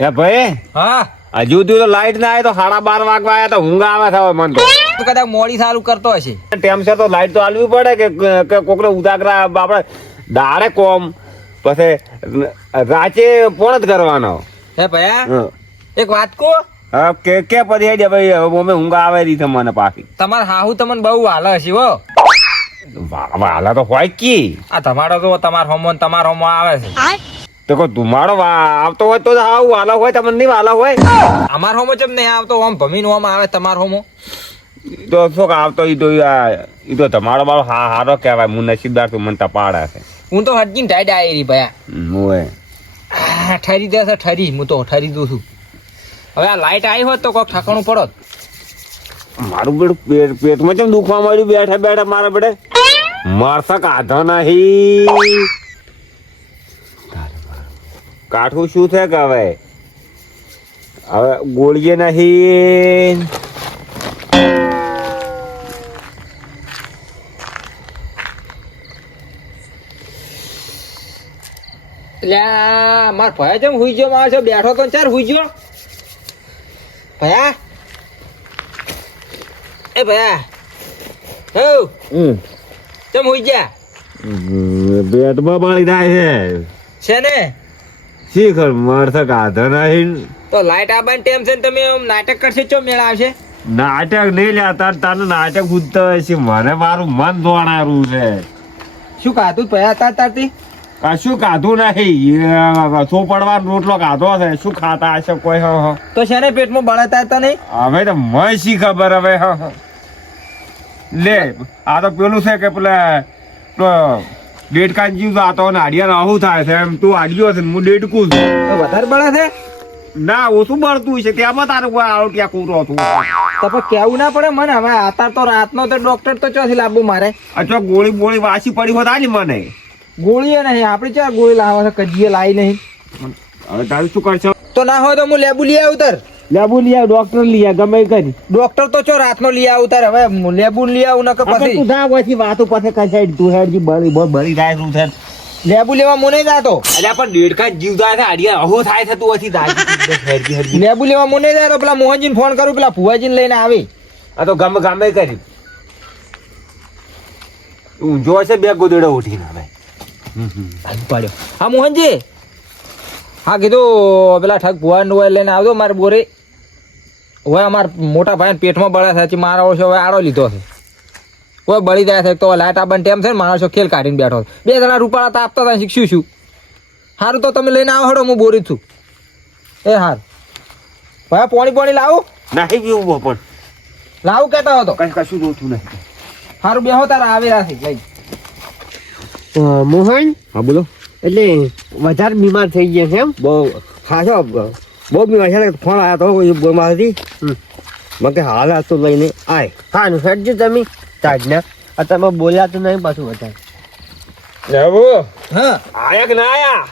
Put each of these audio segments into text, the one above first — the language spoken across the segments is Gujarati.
હે ભાઈ? હા. હજુ તું તો લાઈટ ના આવે તો સાડા બાર વાગવા આવ્યા તો ઊંઘ આવે છે મન તો. તું કદાચ મોડી સારું કરતો હશે. ટેમસર તો લાઈટ તો આલવી પડે કે કે કોકને ઉદાગરા આપણે દાડે કોમ પછી રાચે પોણ જ કરવાનો. હે ભયા હં. એક વાત કહો? કે કે પછી હેડે ભાઈ હવે મમ્મી ઊંઘ આવે રહી છે મને પાછી. તમાર હાહુ તમને બહુ હાલે હશે હો. વાલા તો હોય કી. આ તમારો તો તમાર હોમોન તમાર હોમો આવે છે. તો કોઈ ધુમાડો આવતો હોય તો આવું વાલા હોય તમને નહીં વાલા હોય? અમાર હોમો જેમ નહીં આવતો? આમ ભમીન હોમ આવે તમાર હોમો? તો શું આવતો ઈ તો ઈ તો ધમાડો બાળો હા હારો કહેવાય હું નસીબદાર છું મને તપાડે છે. હું તો હટજીને ટાઈડ આવી રહી ભયા. હોય. ઠરી દેશે ઠરી. હું તો ઠરી દઉં છું. હવે આ લાઈટ આવી હોત તો કોક ઠાકણું પડત. મારું બેડ પેટ પેટમાં કેમ દુખવા મળ્યું બેઠા બેઠા મારા બેડે મારસા કાઢો નહીં. કાઠું શું છે કે હવે? હવે ગોળીએ નહીં. આ માર ભયા જેમ હુઈ ગયો મારો છો બેઠો તો ચાર હુઈ ગયો. ભયા? એ ભયા હો હમ. ચમ હુઈ ગયા? બેટમાં બળી થાય છે. છે ને? શીખર મારસા કાઢો નહીં તો લાઈટ આવવાની ટેમ છે તમે નાટક કરશે ચો મેળ આવશે? નાટક નહીં લ્યા તાર તારું નાટક ઉદતો છે. મને મારું મન દોડારું છે. શું ખાધું પયા તાર તારથી? કશું કાધું નહીં. સો પડવાનો રોટલો કાધો છે? શું ખાતા હશે કોઈ? હ. તો છે ને પેટમાં બળતા હતા નહીં? હવે તો મને શી ખબર હવે હ. લે આ તો પેલું છે કે પેલા ડેડકાન જીવ જાતો ને આડિયા રાહુ થાય છે એમ. તું આડિયો છે હું ડેડકું છું. વધારે બળે છે? ના ઓછું બળતું છે. ત્યાં તારું કોઈ આવું ત્યાં કૂરો હતું. તો પણ કેવું ના પડે મને? હવે આતાર તો રાતનો તો ડોક્ટર તો ચોથી લાવવું મારે? અચ્છા ગોળી બોળી વાસી પડી હોત ને મને. ગોળીએ નહીં આપણે ચા ગોળી લાવવા કજીએ લાવી નહીં. હવે તારું શું કરશો? તો ના હોય તો હું લેબુ લઈ આવું તાર. લેબુ લઈ આવ ડોક્ટર લઈ આવ ગમે કરી. ડોક્ટર તો ચો રાતનો લઈ આવ તારે? હવે લેબુ લઈ આવું નકર પછી. તું જા પછી વાતો પછી કસાઈ તું હેડજી બળી બહુ બળી થાય તું થે લેબુ લેવા મને જાતો. અલ્યા પણ દેડકા જીવ જાય છે આડિયા અહો થાય છે તું પછી દાજી હેડજી હેડજી. લેબુ લેવા મને જાતો પેલા મોહનજીને ફોન કરું પેલા ભુવાજીને લઈને આવી. આ તો ગમે ગમે કરી. ઊંઝો હશે બે ગોદડો ઉઠીને હવે. પાડ્યો હા મોહનજી. હા કીધું પેલા ઠગ ભુવા લઈને આવજો મારે બોરે. હવે અમારા મોટા ભાઈ પેટમાં બળ્યા છે હજી મારા વર્ષે હવે આડો લીધો છે. કોઈ બળી જાય છે તો લાઈટ આપણને ટેમ છે ને માણસો ખેલ કાઢીને બેઠો છે. બે જણા રૂપાળા તો આપતા હતા શીખ્યું છું સારું તો તમે લઈને આવો હડો હું બોરી છું. એ હાર. ભાઈ પોણી પોણી લાવું. નાખી ગયું પણ. લાવું કહેતો હતો કઈ કશું જોતું નહીં. સારું બેહો તારા આવી રાશી લઈ. મોહન? હા બોલો. એટલે વધારે બીમાર થઈ ગયા છે એમ? બહુ. ખાસો બહુ બીમાર છે. ફોન આવ્યો હતો બીમાર મને કે હાલ આ તો લઈને આય. હા હેડજો તમે. તાજના. આ તમે બોલ્યા તો નહીં પાછું વધારે. લેવો. હા. આયા કે ના આયા?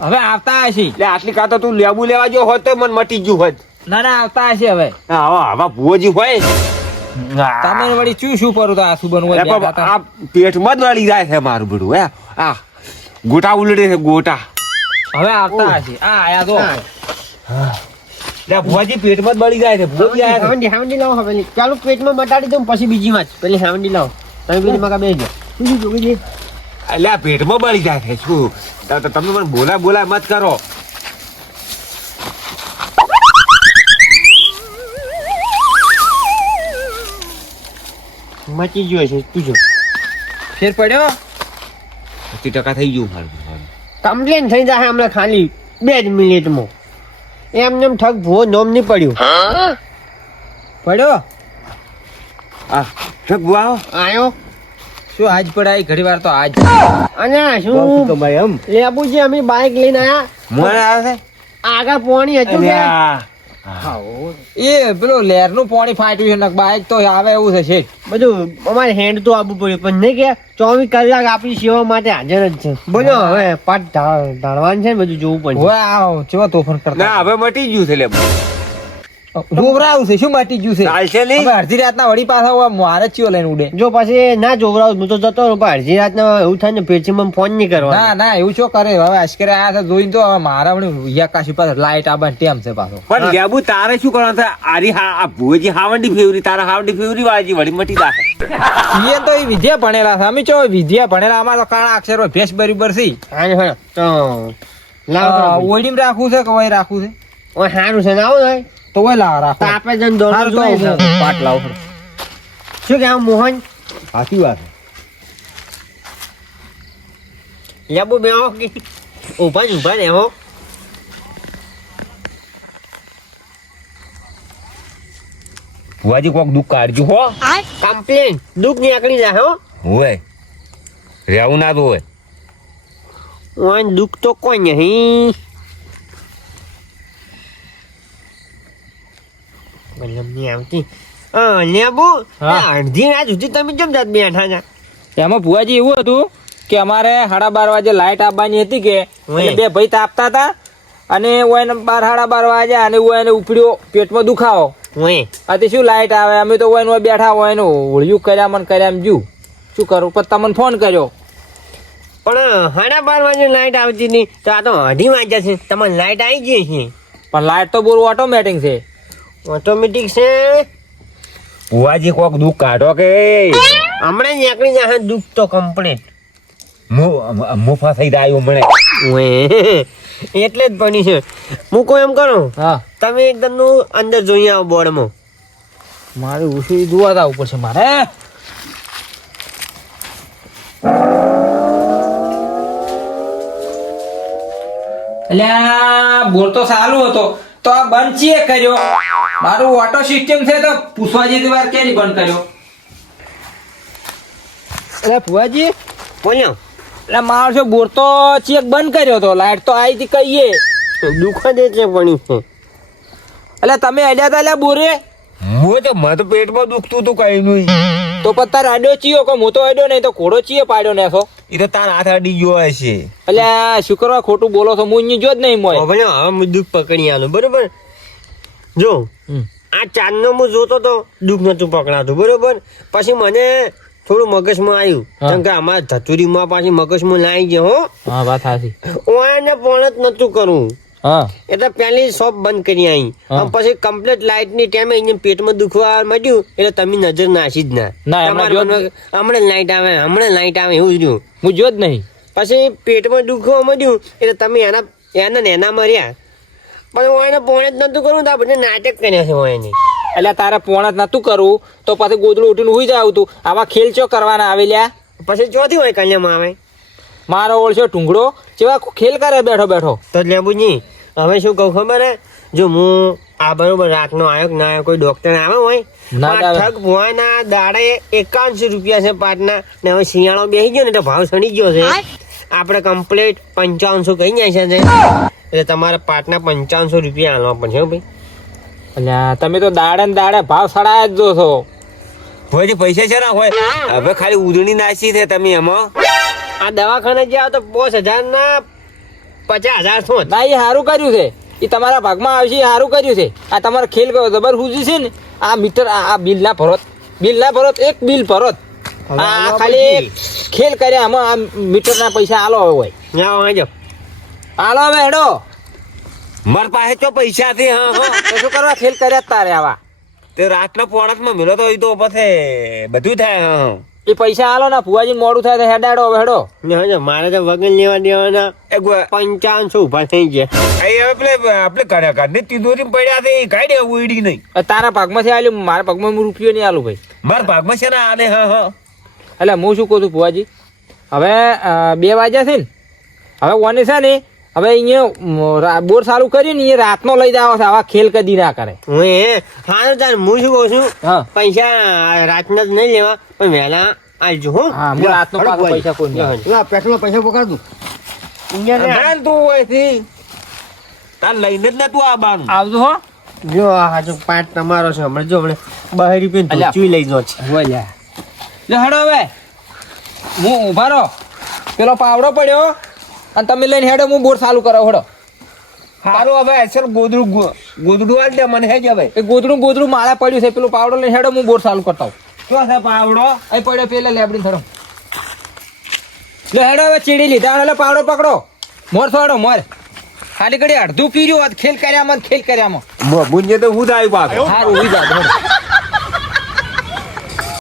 હવે આવતા હશે. એટલે આટલી કાતો તું લેબુ લેવા જો હોત તો મન મટી ગયું હોત. ના ના આવતા હશે હવે. હા આવા ભુવોજી હોય. તમે વળી શું શું કરું તો આ શું બનવું આ પેટમાં જ વળી જાય છે મારું બધું હે. આ ગોટા ઉલડે છે ગોટા. હવે આવતા હશે. આ આયા તો ભુવાજી પેટમાં જ બળી જાય છે. ભુવોજી આયા છે. હાવંડી હાવંડી લાવો હવે ચાલો પેટમાં મટાડી દઉં પછી બીજી માં પેલી હાવંડી લાવો. તમે પેલી મકા બેસજો બીજું જો બીજી એટલે આ પેટમાં બળી જાય છે. શું? તો- તો તમે મને બોલા બોલા મત કરો. મચી ગયો છે તું જો. ફેર પડ્યો? સત્તર ટકા થઈ ગયું મારું કમ્પ્લેન થઈ જાય હમણાં ખાલી. બે જ મિનિટમાં. એમને નેમ ઠગ ભૂવો નોમ નહીં પડ્યું. પડ્યો? આ ઠગ ભૂવા આવ્યો આયો? શું આજ પડાય? ઘડી વાર તો આજ. અને શું? એમ? લેબુજી અમે બાઇક લઈને આયા. મને આવે આગળ પોણી હતું. એ પેલો લેરનું પાણી ફાટ્યું છે ને બાઈક તો આવે એવું છે શેઠ. બધું અમારે હેન્ડ તો આપવું પડ્યું પણ નહીં કે ચોવીસ કલાક આપણી સેવા માટે હાજર જ છે. બોલો હવે પાટ ધાણવાનું છે ને બધું જોવું પડશે. હવે આવો ચેવા તોફાન કરતા હવે મટી ગયું છે લેબુ જોવરાવું છે શું માટી ગયું છે? ચાલશે નહીં. હવે અડધી રાતના વળી પાછા મારે જ ચિયો લઈને ઉડે. જો પછી ના જોવરાવું હું તો જતો રહું પણ અડધી રાતના એવું થાય ને મને ફોન નહીં ના કરવાનો. ના એવું શું કરે? હવે આશ્ચર્ય આયા છે જોઈને તો હવે મારા વળી પાસે લાઈટ આબા ટેમ છે પાછો. પણ લેબુ તારે શું કરવાનું છે? આરી હા આ ભુવજી હાવંડી ફેવરી તારા હાવંડી ફેવરી વાજી વળી મટી રાખે ઈ તો એ વિદ્યા ભણેલા છે. અમે ચો વિદ્યા ભણેલા અમારો તો કાળા અક્ષર ભેસ બરીબર છે. હા હા તો લાવ રાખવું છે કે વય રાખવું છે? ઓય સારું છે ને આવું ને તો વય રાખો. આપણે જઈને દોડતો તો જોઈએ છે. હું પાટ લાવું શું કે મોહન? સાચી વાત લેબુ બે આવો જ ઊભા ને હો ભુવાજી કોક દુઃખ કાઢજો હો. કમ્પ્લેન દુઃખ નીકળી જાય હો. હોય. રહેવું ના તો હોય. ઓય દુઃખ તો કોઈ નહીં. મતલબ આવતી. લેબુ અડધી રાત સુધી તમે કેમ જાત બેઠા હતા એમાં ભુવાજી એવું હતું કે અમારે સાડા બાર વાગે લાઇટ આપવાની હતી કે બે ભાઈ તાપતા હતા અને ઓયને બાર સાડા બાર વાગે અને ઓયને ઉપડ્યો પેટમાં દુખાવો. આથી શું લાઈટ આવે? અમે તો ઓયને બેઠા હોય ને હોળિયું કર્યા મને કર્યા એમ જ્યું. શું કરું? પણ તમને ફોન કર્યો. પણ સાડા બાર વાગે લાઈટ આવતી નહીં તો આ તો અઢી વાગ્યા છે. તમારે લાઇટ આવી ગઈ છે. પણ લાઇટ તો બહુ ઓટોમેટિક છે. ઓટોમેટિક છે. ભુવાજી કોક દુઃખ કાઢો કે. હમણે નીકળી જાય દુઃખ તો કમ્પ્લીટ મુફા થઈ જાય હમણે એટલે જ બની છે. હું કોઈ એમ કરું? હા. તમે એકદમનું અંદર જોઈ આવો બોર્ડમાં. મારે ઉછી જોવા ઉપર છે મારે. અલ્યા બોલ તો સારું હતો. તો આ બંધ ચીએ કર્યો? મારું ઓટો સિસ્ટમ છે તો પૂછવા જેવી વાર કેની બંધ કર્યો. અરે ફુવાજી બોલ્યો એટલે મારો છે બોર તો ચેક બંધ કર્યો તો લાઈટ તો આવી હતી કહીએ. દુઃખ દે છે પણ એટલે તમે અડ્યા તા અલ્યા બોરે? હું તો મને તો પેટમાં દુખતું હતું કઈ નહીં. તો પત્તા અડ્યો ચીયો કે હું તો અડ્યો નહીં તો ઘોડો ચીએ પાડ્યો ને છો એ તો તાર હાથ અડી ગયો હશે. એટલે આ શુક્રવાર ખોટું બોલો છો હું અહીં જો જ નહીં મોય. હવે હવે દુઃખ પકડી આલું. બરોબર? જો આ ચાંદનો હું જોતો તો દુઃખ નતું પકડાતું બરોબર? પછી મને થોડું મગજમાં આવ્યું. કેમ કે અમારા ધતુરીમાં પાછી મગજમાં લાવી ગયો હો. વાત સાચી. ઓને પણ જ નતું કરવું એટલે પહેલી શોપ બંધ કરી આવી પછી કમ્પ્લીટ લાઇટની ટાઈમે એને પેટમાં દુખવા માંડ્યું એટલે તમે નજર નાસી જ ના. ના, હમણાં લાઇટ આવે હમણાં લાઇટ આવે એવું જ રહ્યું. હું જો જ નહીં. પછી પેટમાં દુખવા માંડ્યું એટલે તમે એના એના ને એના મર્યા પણ હું એને પોણે જ નતું કરવું તો આ બધું નાટક કર્યા છે હું એની. એટલે તારે પોણે જ નતું કરવું તો પછી ગોદડું ઉઠીને હુઈ જાવ તું. આવા ખેલ ચો કરવાના આવે લ્યા પછી ચોથી હોય કન્યામાં આવે. મારો ઓળશો ટુંગડો જેવા ખેલ કરે બેઠો બેઠો. તો લેબુજી હવે શું કહું ખબર હે? જો હું આ બરોબર રાતનો આવ્યો કે ના આવ્યો કોઈ ડોક્ટર આવે હોય. ઠગ ભુવાના દાડે એકાવનસો રૂપિયા છે પાટના ને હવે શિયાળો બેસી ગયો ને તો ભાવ સડી ગયો છે. આપણે કમ્પ્લીટ પંચાવનસો કહી જાય છે એટલે તમારે પાટના પંચાવનસો રૂપિયા આલવા પડશે ભાઈ. એટલે તમે તો દાડે ને દાડે ભાવ સડા જ દો છો. હોય પૈસા છે ને હોય હવે ખાલી ઉધણી નાસી છે તમે એમાં. આ દવાખાને જાવ તો પાંચ હજાર ના પચાસ હજાર શું ના એ સારું કર્યું છે. એ તમારા ભાગમાં આવશે એ સારું કર્યું છે. આ તમારે ખેલ જબર હુજી છે ને. આ મીટર આ બિલ ના ભરોત બિલ ના ભરોત એક બિલ ભરોત. આ ખાલી ખેલ કર્યા આમાં આ મીટર ના પૈસા આલો હવે હોય જાઓ જો આલો હવે હેડો. માર પાસે તો પૈસા થી હા હા. શું કરવા ખેલ કર્યા તારે આવા? તે રાતના પોણાકમાં મિલો તો એ તો પછી બધું થાય હા એ પૈસા આલો ને ફુવાજી મોડું થાય તો હેડાડો હવે હેડો. ને મારે તો વગન લેવા દેવાના. એક પંચાવનસો ઊભા થઈ ગયા. અહીં આપણે આપણે કર્યા ઘરની તિજોરી પડ્યા છે એ કાઢી ઉડી નહીં. તારા ભાગમાં છે આલ્યું મારા ભાગમાં હું રૂપિયો નહીં આલું ભાઈ. મારા ભાગમાં છે ને આને હા હા. એટલે હું શું કહું છું ભુવાજી? હવે બે વાગ્યા છે ને. હવે ઓને છે ને હવે અહીંયા રા- બોર ચાલુ કરી ને અહીંયા રાતનો લઈ જાવ છે આવા ખેલ કદી ના કરે. હું એ હા તાર હું શું કહું છું? પૈસા રાતના જ નહીં લેવા પણ વહેલા આવજો હું. હા હું રાતનો પાછો પૈસા કોઈ નહીં. પેટ્રોલ પૈસા પકડ દઉં. અંધારાને તું હોય તાર લઈને જ ને તું આ બાન. આવજો હો. જો આ હાચો પાટ તમારો છે હમણાં જો હમણાં બહાર રૂપિયા. લઈ જો. છે હેડો હવે. હું ઊભા રહો. પેલો પાવડો પડ્યો અને તમે લઈને હેડો હું બોર ચાલુ કરો હેડો. સારું હવે અસર ગોદડું ગોદડું આલ દે મને હેજ હવે? એ ગોદડું ગોદડું માળા પડ્યું છે પેલું પાવડો લઈને હેડો હું બોર ચાલુ કરતા શું છે પાવડો? અહીં પડ્યો પેલા લેબડી થરો લે હેડો હવે ચીડી લીધા એટલે પાવડો પકડો. મોર થોડો મોર. ખાલી ઘડી અડધું પીર્યું હોત ખેલ કર્યામાં ખેલ કર્યામાં. મુંજે તો હું થાય પાછો. હારું ઉઈ જા હેડો